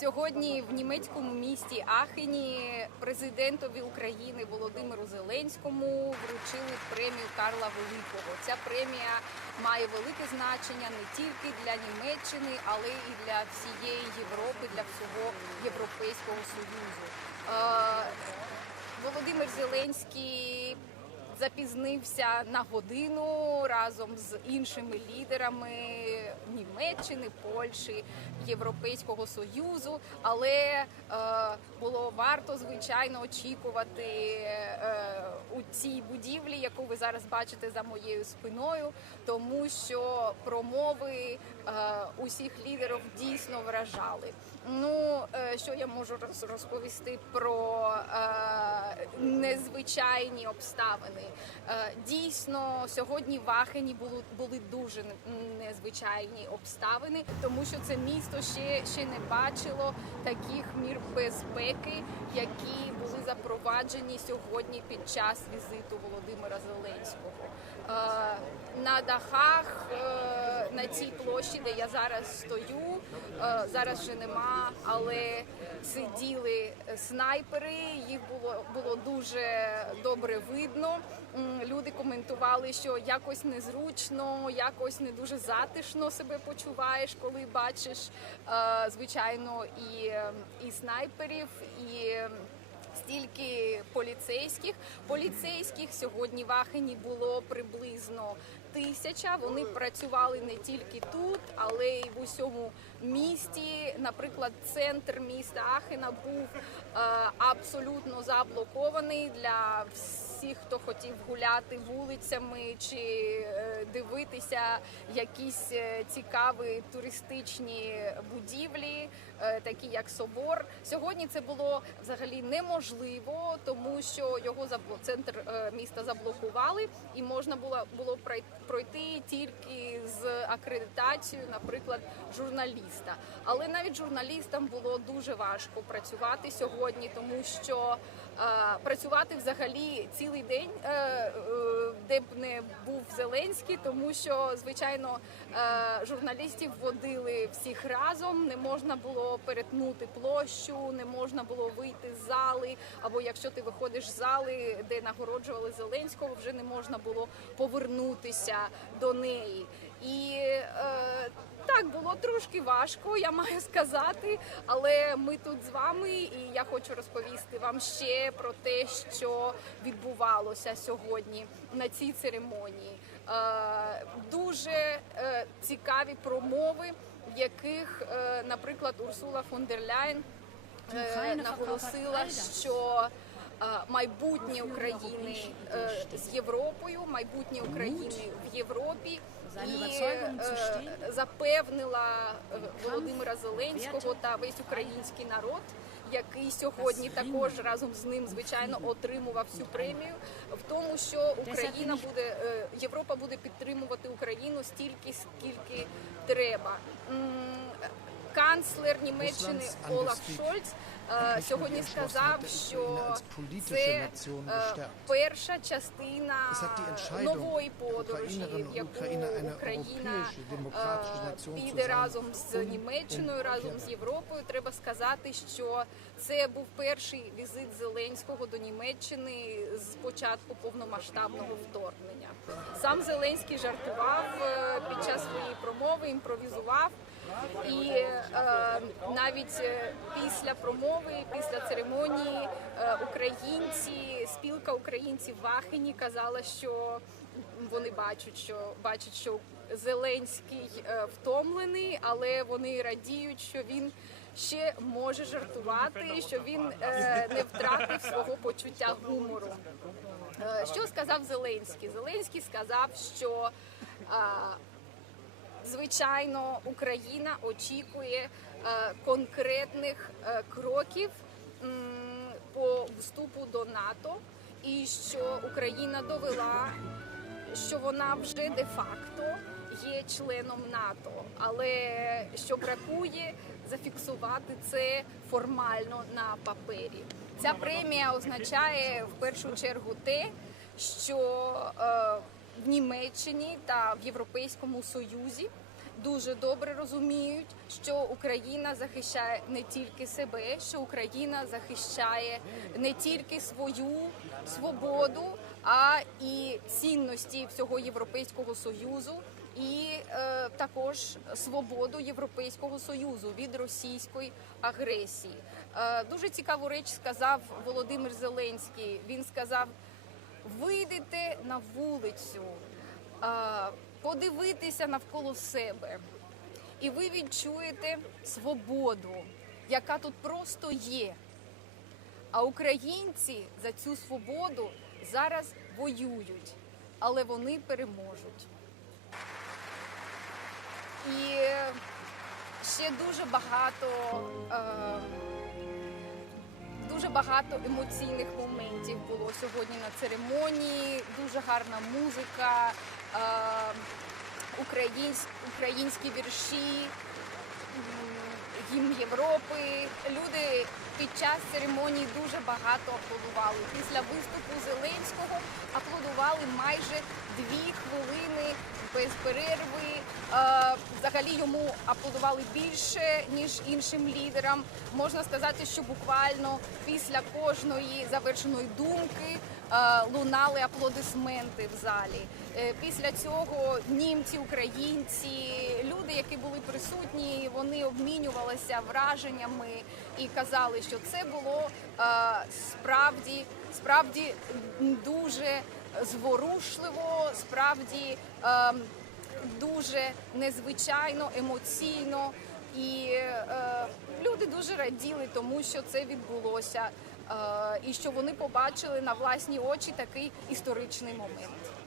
Сьогодні в німецькому місті Ахені президентові України Володимиру Зеленському вручили премію Карла Великого. Ця премія має велике значення не тільки для Німеччини, але і для всієї Європи, для всього Європейського Союзу. Е, Володимир Зеленський запізнився на годину разом з іншими лідерами Німеччини, Польщі, Європейського Союзу, але е, було варто звичайно очікувати е, у цій будівлі, яку ви зараз бачите за моєю спиною, тому що промови е, усіх лідерів дійсно вражали. Ну е, що я можу роз- розповісти про е, незвичайні обставини? Е, дійсно, сьогодні в Ахені були, були дуже незвичайні обставини, тому що це місто ще, ще не бачило таких мір безпеки, які були запроваджені сьогодні під час візиту Володимира Зеленського. Е, на дахах е, на цій площі, де я зараз стою, е, зараз вже нема, але сиділи снайпери. Їх було було дуже добре видно. Люди коментували, що якось незручно, якось не дуже затишно себе почуваєш, коли бачиш е, звичайно і, е, і снайперів, і стільки поліцейських. Поліцейських сьогодні в Ахені було приблизно тисяча. Вони працювали не тільки тут, але й в усьому місті. Наприклад, центр міста Ахена був е, абсолютно заблокований для всіх, хто хотів гуляти вулицями чи е, дивитися якісь е, цікаві туристичні будівлі, е, такі як собор. Сьогодні це було взагалі неможливо, тому що його центр міста заблокували, і можна було було прой- пройти тільки з акредитацією, наприклад, журналіста. Але навіть журналістам було дуже важко працювати сьогодні, тому що працювати взагалі цілий день, е, е, де б не був Зеленський, тому що звичайно е, журналістів водили всіх разом. Не можна було перетнути площу, не можна було вийти з зали. Або якщо ти виходиш з зали, де нагороджували Зеленського, вже не можна було повернутися до неї. І е, так було трошки важко, я маю сказати. Але ми тут з вами, і я хочу розповісти вам ще про те, що відбувалося сьогодні на цій церемонії. Е, дуже е, цікаві промови, в яких, е, наприклад, Урсула фон дер Ляйн наголосила, що майбутнє України з Європою, майбутнє України в Європі. І е, запевнила е, Володимира Зеленського та весь український народ, який сьогодні також разом з ним звичайно отримував цю премію, в тому, що Україна буде е, Європа буде підтримувати Україну стільки, скільки треба. Канцлер Німеччини Олаф Шольц е, сьогодні сказав, що це е, перша частина нової подорожі, в яку Україна е, піде разом з Німеччиною, разом з Європою. Треба сказати, що це був перший візит Зеленського до Німеччини з початку повномасштабного вторгнення. Сам Зеленський жартував під час своєї промови, імпровізував. І е, навіть е, після промови, після церемонії, е, українці, спілка українців в Ахені казала, що вони бачать, що бачать, що Зеленський е, втомлений, але вони радіють, що він ще може жартувати, що він е, не втратив свого почуття гумору. Е, Що сказав Зеленський? Зеленський сказав, що е, Звичайно, Україна очікує е, конкретних е, кроків по вступу до НАТО, і що Україна довела, що вона вже де-факто є членом НАТО, але що бракує зафіксувати це формально на папері. Ця премія означає в першу чергу те, що е, в Німеччині та в Європейському Союзі дуже добре розуміють, що Україна захищає не тільки себе, що Україна захищає не тільки свою свободу, а і цінності всього Європейського союзу. І е, також свободу Європейського союзу від російської агресії. Е, дуже цікаву реч сказав Володимир Зеленський. Він сказав: вийдете на вулицю, е, подивитися навколо себе, і ви відчуєте свободу, яка тут просто є. А українці за цю свободу зараз воюють, але вони переможуть. І ще дуже багато, е, дуже багато емоційних моментів було сьогодні на церемонії. Дуже гарна музика, е, українсь, українські вірші, гімн Європи. Люди під час церемонії дуже багато аплодували. Після виступу Зеленського аплодували майже дві хвилини без перерви. Е, Взагалі йому аплодували більше ніж іншим лідерам. Можна сказати, що буквально після кожної завершеної думки е, лунали аплодисменти в залі. Е, Після цього німці, українці, люди, які були присутні, вони обмінювалися враженнями і казали, що це було справді, справді дуже зворушливо, справді. е, дуже незвичайно, емоційно, і е, люди дуже раділи тому, що це відбулося, е, і що вони побачили на власні очі такий історичний момент.